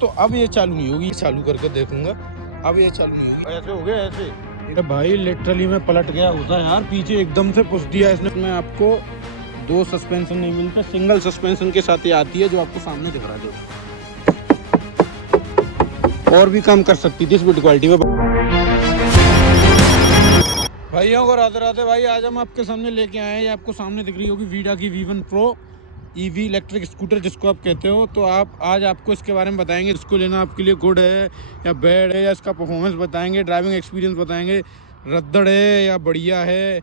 तो अब ये चालू नहीं होगी, चालू करके देखूंगा। अब ये चालू नहीं होगी। ऐसे हो गया ऐसे। अरे भाई लिटरली मैं पलट गया होता यार, पीछे एकदम से पुश दिया इसने। मैं आपको दो सस्पेंशन नहीं मिलता, सिंगल सस्पेंशन के साथ ये आती है जो आपको सामने दिख रहा है। और भी कम कर सकती थी इस बिल्ड क्वालिटी में। भाइयों को राधे राधे। भाई आज हम आपके सामने लेके आए हैं, ये आपको सामने दिख रही होगी वीडा की V1 Pro EV electric scooter जिसको आप कहते हो। तो आज आपको इसके बारे में बताएंगे, इसको लेना आपके लिए गुड है या बैड है, या इसका परफॉर्मेंस बताएंगे, ड्राइविंग एक्सपीरियंस बताएंगे, रद्दड़ है या बढ़िया है,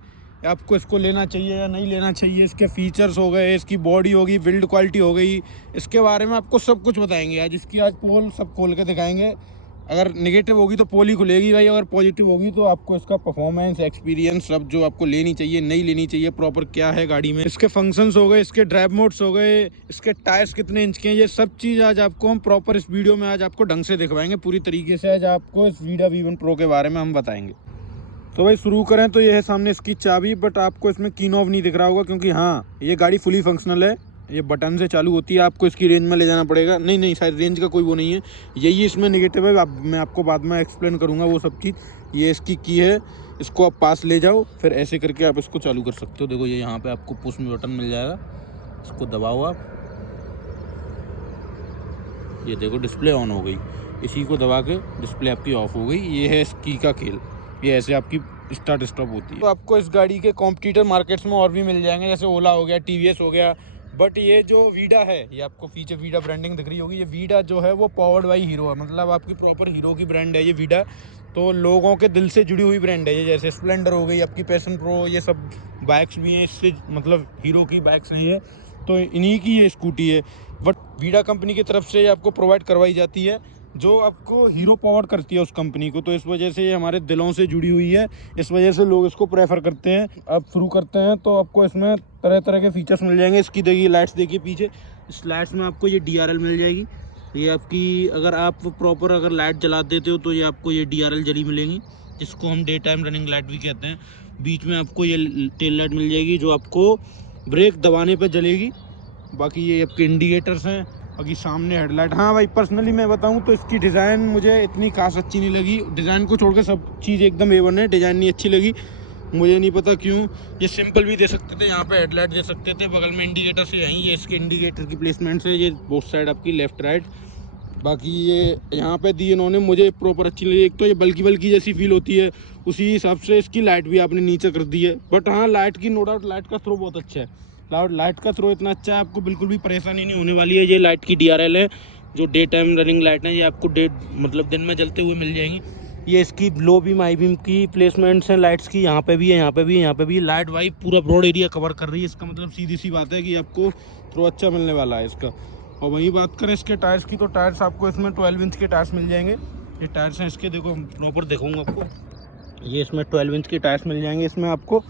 या आपको इसको लेना चाहिए या नहीं लेना चाहिए, इसके फीचर्स हो गए, इसकी बॉडी होगी, बिल्ड क्वालिटी हो गई, इसके बारे में आपको सब कुछ बताएंगे आज। इसकी आज पोल सब खोल के दिखाएंगे। अगर नेगेटिव होगी तो पोल ही खुलेगी भाई, अगर पॉजिटिव होगी तो आपको इसका परफॉर्मेंस एक्सपीरियंस सब जो आपको लेनी चाहिए नहीं लेनी चाहिए, प्रॉपर क्या है गाड़ी में, इसके फंक्शंस हो गए, इसके ड्राइव मोड्स हो गए, इसके टायर्स कितने इंच के हैं, ये सब चीज़ आज आपको हम प्रॉपर इस वीडियो में आज आपको ढंग से दिखवाएंगे पूरी तरीके से। आज आपको इस वीडा V1 Pro के बारे में हम बताएंगे। तो भाई शुरू करें तो ये है सामने इसकी चाबी, बट आपको इसमें की नॉब नहीं दिख रहा होगा क्योंकि हाँ ये गाड़ी फुली फंक्शनल है, ये बटन से चालू होती है। आपको इसकी रेंज में ले जाना पड़ेगा। नहीं शायद रेंज का कोई वो नहीं है, यही इसमें नेगेटिव है। मैं आपको बाद में एक्सप्लेन करूँगा वो सब चीज़। ये इसकी की है, इसको आप पास ले जाओ, फिर ऐसे करके आप इसको चालू कर सकते हो। देखो ये यहाँ पे आपको पुश में बटन मिल जाएगा, इसको दबाओ आप, ये देखो डिस्प्ले ऑन हो गई। इसी को दबा के डिस्प्ले आपकी ऑफ हो गई। ये है इसकी का खेल, ये ऐसे आपकी स्टार्ट स्टॉप होती है। तो आपको इस गाड़ी के कॉम्पिटिटर मार्केट्स में और भी मिल जाएंगे, जैसे ओला हो गया, TVS हो गया, बट ये जो वीडा है, ये आपको पीछे वीडा ब्रांडिंग दिख रही होगी, ये वीडा जो है वो पावर्ड बाई हीरो है, मतलब आपकी प्रॉपर हीरो की ब्रांड है ये वीडा। तो लोगों के दिल से जुड़ी हुई ब्रांड है ये, जैसे स्प्लेंडर हो गई, आपकी पैशन प्रो, ये सब बाइक्स भी हैं इससे, मतलब हीरो की बाइक्स हैं ये, तो इन्हीं की ये स्कूटी है। बट वीडा कंपनी की तरफ से ये आपको प्रोवाइड करवाई जाती है, जो आपको हीरो पावर करती है उस कंपनी को। तो इस वजह से ये हमारे दिलों से जुड़ी हुई है, इस वजह से लोग इसको प्रेफर करते हैं। अब शुरू करते हैं। तो आपको इसमें तरह तरह के फीचर्स मिल जाएंगे। इसकी देखिए लाइट्स, देखिए पीछे इस लाइट्स में आपको ये DRL मिल जाएगी। ये आपकी अगर आप प्रॉपर अगर लाइट जला देते हो तो ये आपको ये DRL जली मिलेंगी, जिसको हम डे टाइम रनिंग लाइट भी कहते हैं। बीच में आपको ये टेल लाइट मिल जाएगी जो आपको ब्रेक दबाने पर जलेगी। बाकी ये आपके इंडिकेटर्स हैं। बाकी सामने हेडलाइट। हाँ भाई पर्सनली मैं बताऊं तो इसकी डिज़ाइन मुझे इतनी खास अच्छी नहीं लगी। डिज़ाइन को छोड़कर सब चीज़ एकदम A1 है, डिज़ाइन नहीं अच्छी लगी मुझे, नहीं पता क्यों। ये सिंपल भी दे सकते थे, यहाँ पे हेडलाइट दे सकते थे, बगल में इंडिकेटर से यहीं ये इसके इंडिकेटर की प्लेसमेंट है, ये बोथ साइड आपकी लेफ्ट राइट। बाकी ये यहाँ पे दी इन्होंने, मुझे प्रॉपर अच्छी लगी। एक तो ये बल्कि बल्कि जैसी फील होती है, उसी हिसाब से इसकी लाइट भी आपने नीचे कर दी है। बट हाँ लाइट की नो डाउट, लाइट का थ्रो बहुत अच्छा है, लाइट का थ्रो इतना अच्छा है, आपको बिल्कुल भी परेशानी नहीं होने वाली है। ये लाइट की DRL है, जो डे टाइम रनिंग लाइट है, ये आपको मतलब दिन में जलते हुए मिल जाएंगी। ये इसकी लो बीम हाई बीम की प्लेसमेंट्स हैं लाइट्स की, यहाँ पे भी है, यहाँ पे भी है, यहाँ पे भी। लाइट वाइब पूरा ब्रॉड एरिया कवर कर रही है, इसका मतलब सीधी सी बात है कि आपको थ्रो अच्छा मिलने वाला है इसका। और वहीं बात करें इसके टायर्स की, तो टायर्स आपको इसमें 12 इंच के टायर्स मिल जाएंगे। ये टायर्स हैं इसके, देखो प्रॉपर दिखाऊंगा आपको, ये इसमें 12 इंच के टायर्स मिल जाएंगे इसमें आपको।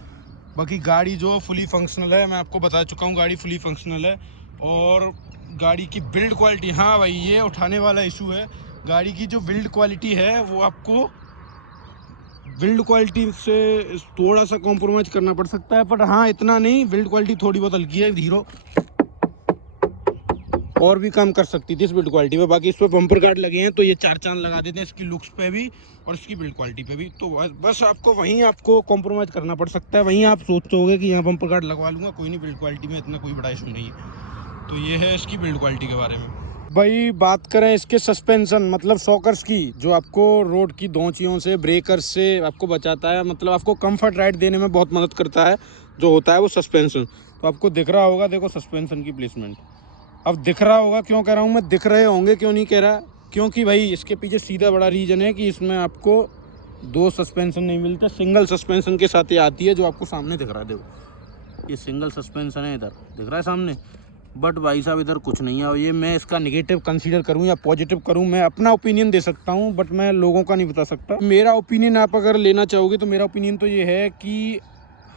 बाकी गाड़ी जो फुली फंक्शनल है, मैं आपको बता चुका हूँ गाड़ी फुली फंक्शनल है। और गाड़ी की बिल्ड क्वालिटी, हाँ भाई ये उठाने वाला इशू है, गाड़ी की जो बिल्ड क्वालिटी है वो आपको बिल्ड क्वालिटी से थोड़ा सा कॉम्प्रोमाइज़ करना पड़ सकता है, पर हाँ इतना नहीं, बिल्ड क्वालिटी थोड़ी बहुत हल्की है। हीरो और भी कम कर सकती थी इस बिल्ड क्वालिटी में। बाकी इस पर बम्पर गार्ड लगे हैं तो ये 4 चांद लगा देते हैं इसकी लुक्स पे भी और इसकी बिल्ड क्वालिटी पे भी। तो बस आपको वहीं आपको कॉम्प्रोमाइज़ करना पड़ सकता है, वहीं आप सोचते होगे कि यहाँ बम्पर गार्ड लगवा लूँगा, कोई नहीं, बिल्ड क्वालिटी में इतना कोई बड़ा इशू नहीं है। तो ये है इसकी बिल्ड क्वालिटी के बारे में। भाई बात करें इसके सस्पेंशन, मतलब शॉकर्स की, जो आपको रोड की धोंचियों से, ब्रेकर्स से आपको बचाता है, मतलब आपको कंफर्ट राइड देने में बहुत मदद करता है जो होता है वो सस्पेंशन। तो आपको दिख रहा होगा, देखो सस्पेंशन की प्लेसमेंट। अब दिख रहा होगा, क्यों कह रहा हूँ मैं दिख रहे होंगे, क्यों नहीं कह रहा, क्योंकि भाई इसके पीछे सीधा बड़ा रीज़न है कि इसमें आपको दो सस्पेंशन नहीं मिलता, सिंगल सस्पेंशन के साथ ये आती है, जो आपको सामने दिख रहा है। देखो ये सिंगल सस्पेंशन है, इधर दिख रहा है सामने। बट भाई साहब इधर कुछ नहीं है। और ये मैं इसका नेगेटिव कंसीडर करूँ या पॉजिटिव करूँ, मैं अपना ओपिनियन दे सकता हूँ, बट मैं लोगों का नहीं बता सकता। मेरा ओपिनियन आप अगर लेना चाहोगे तो मेरा ओपिनियन तो ये है कि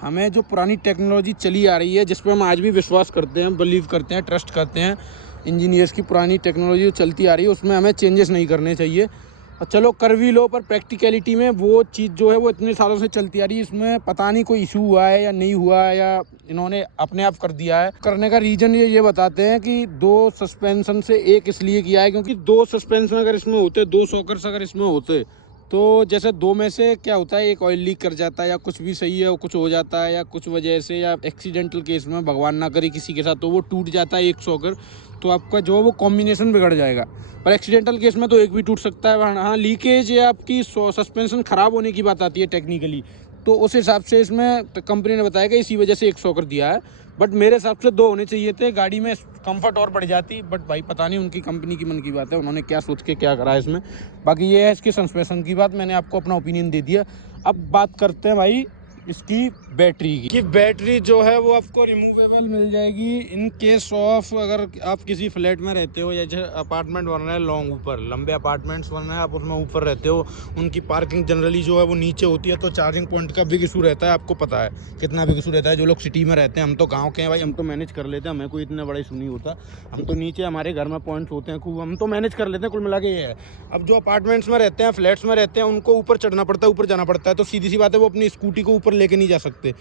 हमें जो पुरानी टेक्नोलॉजी चली आ रही है, जिस पर हम आज भी विश्वास करते हैं, बिलीव करते हैं, ट्रस्ट करते हैं, इंजीनियर्स की पुरानी टेक्नोलॉजी जो चलती आ रही है, उसमें हमें चेंजेस नहीं करने चाहिए। और चलो कर भी लो, पर प्रैक्टिकलिटी में वो चीज़ जो है वो इतने सालों से चलती आ रही है, इसमें पता नहीं कोई इशू हुआ है या नहीं हुआ है, या इन्होंने अपने आप कर दिया है। करने का रीज़न ये बताते हैं कि 2 सस्पेंशन से एक इसलिए किया है क्योंकि 2 सस्पेंशन अगर इसमें होते, 2 शॉकर्स अगर इसमें होते, तो जैसे 2 में से क्या होता है, एक ऑयल लीक कर जाता है या कुछ भी सही है वो कुछ हो जाता है या कुछ वजह से, या एक्सीडेंटल केस में भगवान ना करे किसी के साथ, तो वो टूट जाता है एक शॉकर, तो आपका जो है वो कॉम्बिनेशन बिगड़ जाएगा। पर एक्सीडेंटल केस में तो एक भी टूट सकता है। हाँ, लीकेज या आपकी सस्पेंशन ख़राब होने की बात आती है टेक्निकली, तो उस हिसाब से इसमें कंपनी ने बताया कि इसी वजह से 100 कर दिया है। बट मेरे हिसाब से 2 होने चाहिए थे, गाड़ी में कंफर्ट और बढ़ जाती। बट भाई पता नहीं उनकी कंपनी की मन की बात है, उन्होंने क्या सोच के क्या करा है इसमें। बाकी ये है इसकी सस्पेंशन की बात, मैंने आपको अपना ओपिनियन दे दिया। अब बात करते हैं भाई इसकी बैटरी की। बैटरी जो है वो आपको रिमूवेबल मिल जाएगी इन केस ऑफ अगर आप किसी फ्लैट में रहते हो या जैसे अपार्टमेंट बन रहा है लॉन्ग ऊपर, लंबे अपार्टमेंट्स बन रहे हैं, आप उसमें ऊपर रहते हो, उनकी पार्किंग जनरली जो है वो नीचे होती है, तो चार्जिंग पॉइंट का बिग इशू रहता है। आपको पता है कितना बिग इशू रहता है। जो लोग सिटी में रहते हैं, हम तो गाँव के हैं भाई, हम तो मैनेज कर लेते हैं, हमें कोई इतना बड़ा इशू नहीं होता। हम तो नीचे हमारे घर में पॉइंट्स होते हैं खूब, हम तो मैनेज कर लेते हैं, कुल मिला के ये है। अब जो अपार्टमेंट्स में रहते हैं, फ्लैट्स में रहते हैं, उनको ऊपर चढ़ना पड़ता है, ऊपर जाना पड़ता है, तो सीधी सी बात है वो अपनी स्कूटी को ऊपर लेके नहीं जा सकते,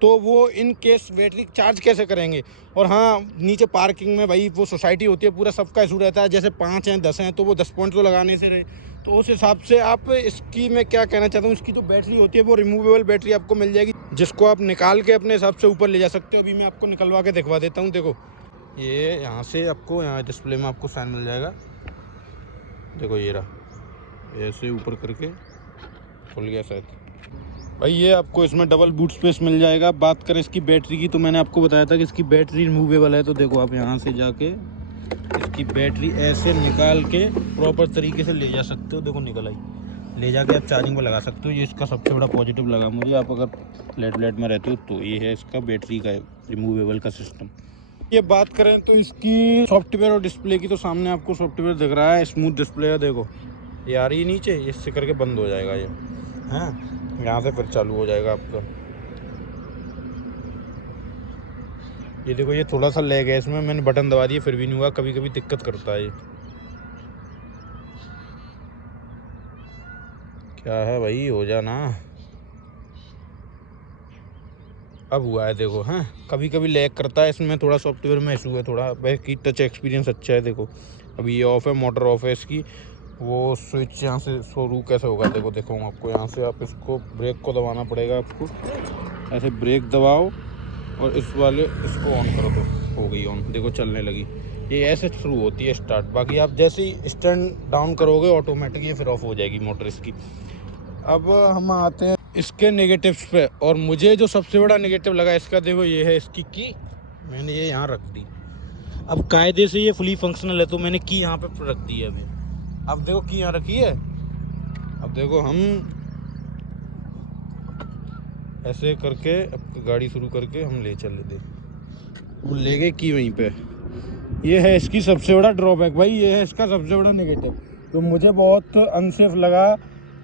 तो वो इन केस बैटरी चार्ज कैसे करेंगे। और हाँ, नीचे पार्किंग में भाई वो सोसाइटी होती है, पूरा सबका इशू रहता है, जैसे 5 हैं 10 हैं तो वो 10 पॉइंट तो लगाने से रहे, तो उस हिसाब से आप इसकी मैं क्या कहना चाहता हूँ, इसकी जो बैटरी होती है वो रिमूवेबल बैटरी आपको मिल जाएगी, जिसको आप निकाल के अपने हिसाब से ऊपर ले जा सकते हो। अभी मैं आपको निकलवा के दिखवा देता हूँ। देखो ये यहाँ से आपको यहाँ डिस्प्ले में आपको साइन मिल जाएगा, देखो ये रहा, ऐसे ऊपर करके खुल गया शायद भाई। ये आपको इसमें डबल बूट स्पेस मिल जाएगा। बात करें इसकी बैटरी की, तो मैंने आपको बताया था कि इसकी बैटरी रिमूवेबल है, तो देखो आप यहाँ से जाके इसकी बैटरी ऐसे निकाल के प्रॉपर तरीके से ले जा सकते हो। देखो निकल आई, ले जाके आप चार्जिंग पर लगा सकते हो। ये इसका सबसे बड़ा पॉजिटिव लगा मुझे, आप अगर फ्लैट में रहते हो तो ये है इसका बैटरी का रिमूवेबल का सिस्टम। ये बात करें तो इसकी सॉफ्टवेयर और डिस्प्ले की, तो सामने आपको सॉफ्टवेयर दिख रहा है, स्मूथ डिस्प्ले है। देखो ये आ रही है नीचे, इससे करके बंद हो जाएगा ये, हाँ, यहाँ से फिर चालू हो जाएगा आपका। ये देखो ये थोड़ा सा लैग है इसमें, मैंने बटन दबा दिया फिर भी नहीं हुआ, कभी कभी दिक्कत करता है ये। क्या है भाई, हो जाना, अब हुआ है देखो। हाँ, कभी कभी लैग करता है इसमें, थोड़ा सॉफ्टवेयर में इशू है थोड़ा। बाकी टच एक्सपीरियंस अच्छा है। देखो अभी ये ऑफ है, मोटर ऑफ है इसकी। वो स्विच यहाँ से शुरू कैसे होगा, देखो दिखाऊँ आपको। यहाँ से आप इसको ब्रेक को दबाना पड़ेगा आपको, ऐसे ब्रेक दबाओ और इस वाले इसको ऑन करो तो हो गई ऑन, देखो चलने लगी। ये ऐसे शुरू होती है स्टार्ट। बाकी आप जैसे ही स्टैंड डाउन करोगे ऑटोमेटिक ये फिर ऑफ हो जाएगी मोटर इसकी। अब हम आते हैं इसके नेगेटिव्स पे, और मुझे जो सबसे बड़ा नेगेटिव लगा इसका, देखो ये है इसकी की, मैंने ये यहाँ रख दी। अब कायदे से ये फुली फंक्शनल है, तो मैंने की यहाँ पे रख दी है अभी। अब देखो की यहाँ रखी है, अब देखो हम ऐसे करके अब गाड़ी शुरू करके हम ले चले थे, वो ले गए की वहीं पे। ये है इसकी सबसे बड़ा ड्रॉबैक भाई, ये है इसका सबसे बड़ा नेगेटिव, तो मुझे बहुत अनसेफ लगा।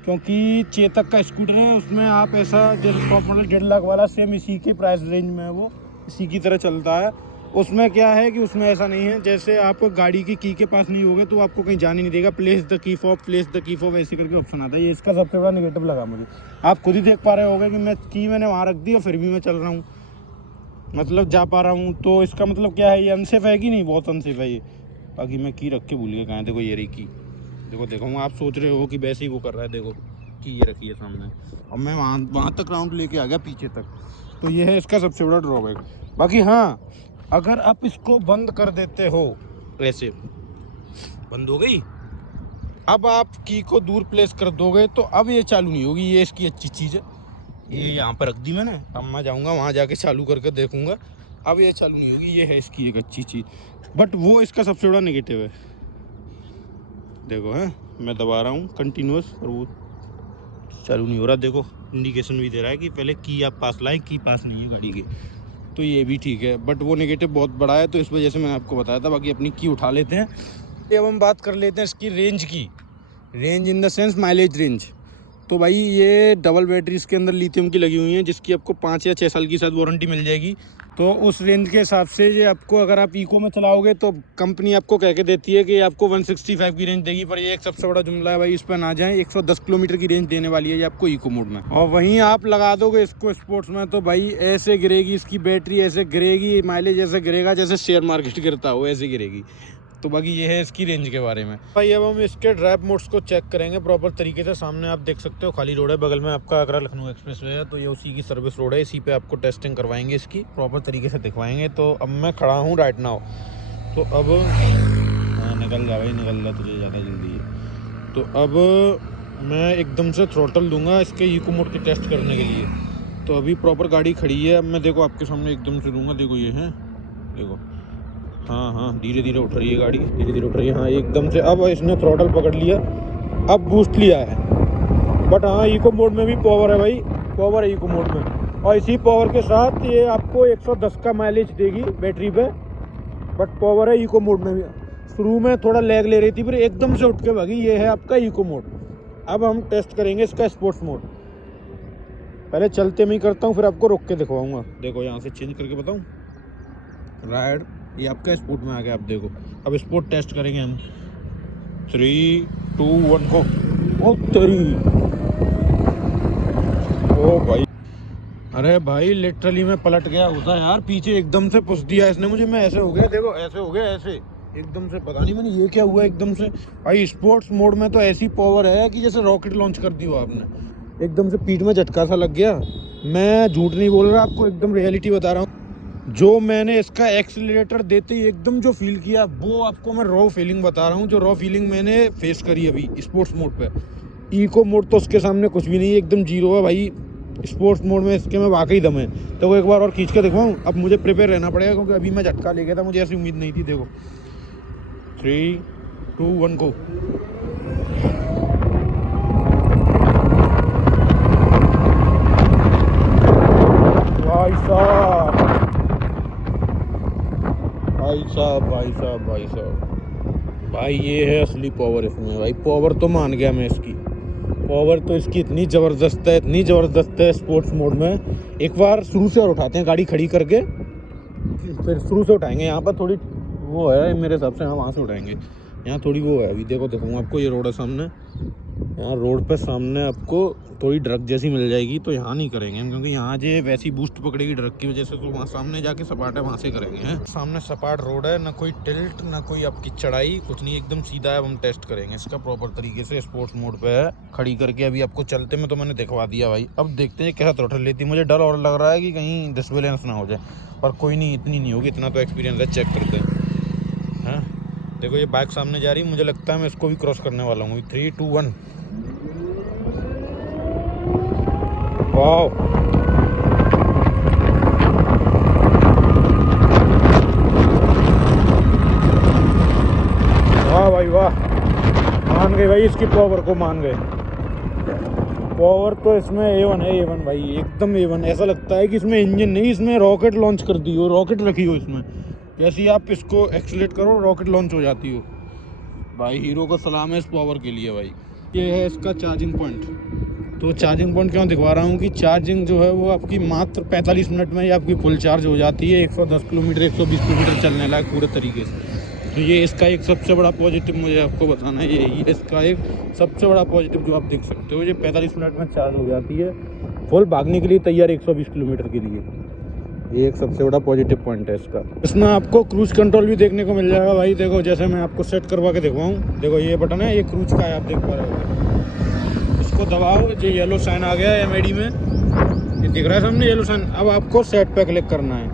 क्योंकि चेतक का स्कूटर है, उसमें आप ऐसा जैसे टॉप मॉडल 1.5 लाख वाला सेम इसी के प्राइस रेंज में है, वो इसी की तरह चलता है। उसमें क्या है कि उसमें ऐसा नहीं है, जैसे आप गाड़ी की के पास नहीं होगे तो आपको कहीं जाने नहीं देगा, place the key fob, place the key fob ऐसे करके ऑप्शन आता है। ये इसका सबसे बड़ा नेगेटिव लगा मुझे। आप खुद ही देख पा रहे होगे कि मैंने वहाँ रख दी और फिर भी मैं चल रहा हूँ, मतलब जा पा रहा हूँ। तो इसका मतलब क्या है, ये अनसेफ है कि नहीं, बहुत अनसेफ है ये। बाकी मैं की रख के भूल गया कहाँ, देखो ये रही की, देखो आप सोच रहे हो कि वैसे ही वो कर रहा है, देखो की ये रखी है सामने, अब मैं वहाँ तक राउंड लेके आ गया पीछे तक। तो ये है इसका सबसे बड़ा ड्रॉबैक। बाकी हाँ, अगर आप इसको बंद कर देते हो, ऐसे बंद हो गई, अब आप की को दूर प्लेस कर दोगे तो अब ये चालू नहीं होगी। ये इसकी अच्छी चीज़ है, ये यहाँ पर रख दी मैंने, अब मैं जाऊँगा वहाँ जाके चालू करके देखूँगा, अब ये चालू नहीं होगी। ये है इसकी एक अच्छी चीज़, बट वो इसका सबसे बड़ा नेगेटिव है। देखो है, मैं दबा रहा हूँ कंटिन्यूस और वो चालू नहीं हो रहा। देखो इंडिकेशन भी दे रहा है कि पहले की आप पास लाएं, की पास नहीं है गाड़ी के, तो ये भी ठीक है, बट वो नेगेटिव बहुत बड़ा है, तो इस वजह से मैंने आपको बताया था। बाकी अपनी की उठा लेते हैं। अब हम बात कर लेते हैं इसकी रेंज की, range in the sense mileage range. तो भाई ये डबल बैटरी इसके अंदर लिथियम की लगी हुई है, जिसकी आपको 5 या 6 साल की शायद वारंटी मिल जाएगी। तो उस रेंज के हिसाब से ये आपको, अगर आप इको में चलाओगे तो कंपनी आपको कह के देती है कि आपको 165 की रेंज देगी, पर ये एक सबसे बड़ा जुमला है भाई, इस पर ना जाएं। 110 किलोमीटर की रेंज देने वाली है ये आपको इको मोड में। और वहीं आप लगा दोगे इसको स्पोर्ट्स में तो भाई ऐसे गिरेगी इसकी बैटरी, ऐसे गिरेगी, माइलेज ऐसे गिरेगा जैसे शेयर मार्केट गिरता हो, ऐसे गिरेगी। तो बाकी ये है इसकी रेंज के बारे में भाई। अब हम इसके ड्राइव मोड्स को चेक करेंगे प्रॉपर तरीके से। सामने आप देख सकते हो खाली रोड है, बगल में आपका आगरा लखनऊ एक्सप्रेसवे है, तो ये उसी की सर्विस रोड है। इसी पे आपको टेस्टिंग करवाएंगे, इसकी प्रॉपर तरीके से दिखवाएंगे। तो अब मैं खड़ा हूँ राइट नाउ, तो अब निकल जा भाई, निकल जा, तुझे ज़्यादा जल्दी है। तो अब मैं एकदम से थ्रोटल दूंगा इसके इको मोड के टेस्ट करने के लिए। तो अभी प्रॉपर गाड़ी खड़ी है, अब मैं देखो आपके सामने एकदम से दूंगा, देखो ये है, देखो हाँ धीरे धीरे उठ रही है गाड़ी, धीरे धीरे उठ रही है। हाँ एकदम से अब इसने थ्रोटल पकड़ लिया, अब बूस्ट लिया है। बट हाँ इको मोड में भी पावर है भाई, पावर है इको मोड में। और इसी पावर के साथ ये आपको 110 का माइलेज देगी बैटरी पे, बट पावर है इको मोड में भी। शुरू में थोड़ा लैग ले रही थी, फिर एकदम से उठ के भागी। ये है आपका इको मोड। अब हम टेस्ट करेंगे इसका स्पोर्ट्स मोड। पहले चलते में ही करता हूँ, फिर आपको रोक के दिखवाऊँगा। देखो यहाँ से चेंज करके बताऊँ, राइड, ये आपका स्पोर्ट में आ गया। आप देखो अब स्पोर्ट टेस्ट करेंगे हम। 3, 2, 1 गो। ओ तेरी, ओ भाई, अरे भाई लिटरली मैं पलट गया होता यार, पीछे एकदम से पुश दिया इसने मुझे। मैं ऐसे हो गया, देखो ऐसे हो गया, ऐसे एकदम से, पता नहीं मैंने ये क्या हुआ एकदम से भाई। स्पोर्ट्स मोड में तो ऐसी पावर है कि जैसे रॉकेट लॉन्च कर दी हो आपने। एकदम से पीठ में झटका सा लग गया। मैं झूठ नहीं बोल रहा आपको, एकदम रियलिटी बता रहा हूँ। जो मैंने इसका एक्सीलरेटर देते ही एकदम जो फील किया, वो आपको मैं रॉ फीलिंग बता रहा हूँ। जो रॉ फीलिंग मैंने फेस करी अभी स्पोर्ट्स मोड पे। इको मोड तो उसके सामने कुछ भी नहीं है, एकदम जीरो है भाई। स्पोर्ट्स मोड में इसके में वाकई दम है। तो वो एक बार और खींच के दिखवाऊँ। अब मुझे प्रिपेयर रहना पड़ेगा, क्योंकि अभी मैं झटका ले गया था, मुझे ऐसी उम्मीद नहीं थी। देखो 3, 2, 1 गो। भाई साहब, भाई साहब, भाई साहब, भाई साहब, भाई ये है असली पावर इसमें भाई। पावर तो मान गया मैं इसकी। पावर तो इसकी इतनी ज़बरदस्त है, इतनी ज़बरदस्त है स्पोर्ट्स मोड में। एक बार शुरू से और उठाते हैं गाड़ी खड़ी करके, फिर शुरू से उठाएंगे। यहाँ पर थोड़ी वो है मेरे हिसाब से, हाँ वहाँ से उठाएंगे। यहाँ थोड़ी वो है, अभी देखो दिखाऊँ आपको, ये रोड है सामने। यहाँ रोड पे सामने आपको थोड़ी ड्रग जैसी मिल जाएगी, तो यहाँ नहीं करेंगे हम, क्योंकि यहाँ जो वैसी बूस्ट पकड़ेगी ड्रग की वजह से। तो वहाँ सामने जाके सपाट है, वहाँ से करेंगे हैं। सामने सपाट रोड है, ना कोई टिल्ट, ना कोई आपकी चढ़ाई, कुछ नहीं, एकदम सीधा है। अब हम टेस्ट करेंगे इसका प्रॉपर तरीके से। स्पोर्ट्स मोड पे है, खड़ी करके अभी आपको चलते में तो मैंने दिखवा दिया भाई। अब देखते हैं कैसा थ्रोटल लेती। मुझे डर और लग रहा है कि कहीं डिसबैलेंस ना हो जाए, पर कोई नहीं, इतनी नहीं होगी, इतना तो एक्सपीरियंस है। चेक करते हैं। देखो ये बाइक सामने जा रही, मुझे लगता है मैं इसको भी क्रॉस करने वाला हूँ। 3, 2, 1। वाह, वाह भाई वाह, मान गए भाई, इसकी पावर को मान गए। पावर तो इसमें A1 है, A1 भाई, एकदम A1। ऐसा लगता है कि इसमें इंजन नहीं, इसमें रॉकेट लॉन्च कर दी हो, रॉकेट रखी हो इसमें। जैसे ही आप इसको एक्सीलरेट करो, रॉकेट लॉन्च हो जाती हो भाई। हीरो को सलाम है इस पावर के लिए भाई। ये है इसका चार्जिंग पॉइंट। तो चार्जिंग पॉइंट क्यों दिखवा रहा हूँ कि चार्जिंग जो है वो आपकी मात्र 45 मिनट में ही आपकी फुल चार्ज हो जाती है। 110 किलोमीटर 120 किलोमीटर चलने लायक पूरे तरीके से। तो ये इसका एक सबसे बड़ा पॉजिटिव मुझे आपको बताना है, यही है इसका एक सबसे बड़ा पॉजिटिव जो आप देख सकते हो। ये 45 मिनट में चार्ज हो जाती है, फुल भागने के लिए तैयार 120 किलोमीटर के लिए। ये एक सबसे बड़ा पॉजिटिव पॉइंट है इसका। इसमें आपको क्रूज कंट्रोल भी देखने को मिल जाएगा भाई। देखो जैसे मैं आपको सेट करवा के दिखवाऊँ, देखो ये बटन है, ये क्रूज का है, आप देख पा रहे हो। इसको दबाओ, ये येलो साइन आ गया है MID में, ये दिख रहा है सामने येलो साइन। अब आपको सेट पे क्लिक करना है।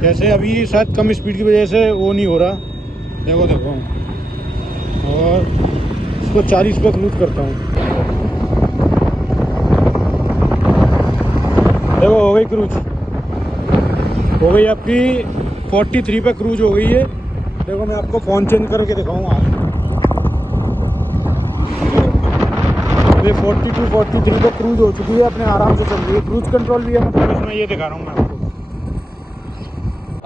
जैसे अभी शायद कम स्पीड की वजह से वो नहीं हो रहा, देखो देखो। और इसको 40 पे क्रूज करता हूँ, देखो हो गई क्रूज, हो गई आपकी 43 पे क्रूज हो गई है। देखो मैं आपको फ़ोन चेंज करके दिखाऊंगा। ये 42, 43 पे क्रूज हो चुकी है, अपने आराम से चल रही है। क्रूज कंट्रोल भी है, मतलब इसमें ये दिखा रहा हूँ मैं आपको।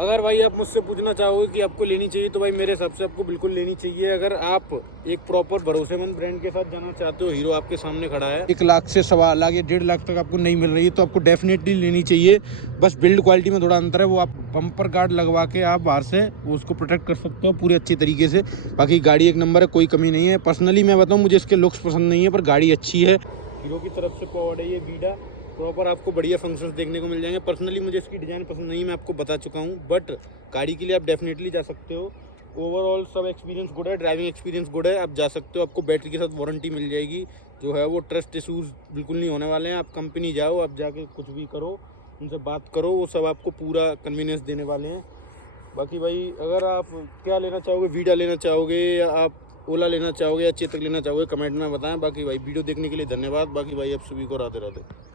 अगर भाई आप मुझसे पूछना चाहोगे कि आपको लेनी चाहिए, तो भाई मेरे हिसाब से आपको बिल्कुल लेनी चाहिए। अगर आप एक प्रॉपर भरोसेमंद ब्रांड के साथ जाना चाहते हो, हीरो आपके सामने खड़ा है, 1 लाख से 1.25 लाख या 1.5 लाख तक आपको नहीं मिल रही है, तो आपको डेफिनेटली लेनी चाहिए। बस बिल्ड क्वालिटी में थोड़ा अंतर है, वो आप बम्पर गार्ड लगवा के आप बाहर से उसको प्रोटेक्ट कर सकते हो पूरे अच्छी तरीके से। बाकी गाड़ी एक नंबर है, कोई कमी नहीं है। पर्सनली मैं बताऊँ, मुझे इसके लुक्स पसंद नहीं है, पर गाड़ी अच्छी है। हीरो की तरफ से पॉवर्ड है ये वीडा, प्रॉपर आपको बढ़िया फंक्शंस देखने को मिल जाएंगे। पर्सनली मुझे इसकी डिज़ाइन पसंद नहीं है, मैं आपको बता चुका हूँ, बट गाड़ी के लिए आप डेफिनेटली जा सकते हो। ओवरऑल सब एक्सपीरियंस गुड है, ड्राइविंग एक्सपीरियंस गुड है, आप जा सकते हो। आपको बैटरी के साथ वारंटी मिल जाएगी, जो है वो ट्रस्ट इशूज़ बिल्कुल नहीं होने वाले हैं। आप कंपनी जाओ, आप जाके कुछ भी करो, उनसे बात करो, वो सब आपको पूरा कन्वीनियंस देने वाले हैं। बाकी भाई अगर आप क्या लेना चाहोगे, वीडा लेना चाहोगे या आप ओला लेना चाहोगे या चेतक लेना चाहोगे, कमेंट में बताएं। बाकी भाई वीडियो देखने के लिए धन्यवाद। बाकी भाई आप सभी को राधे राधे।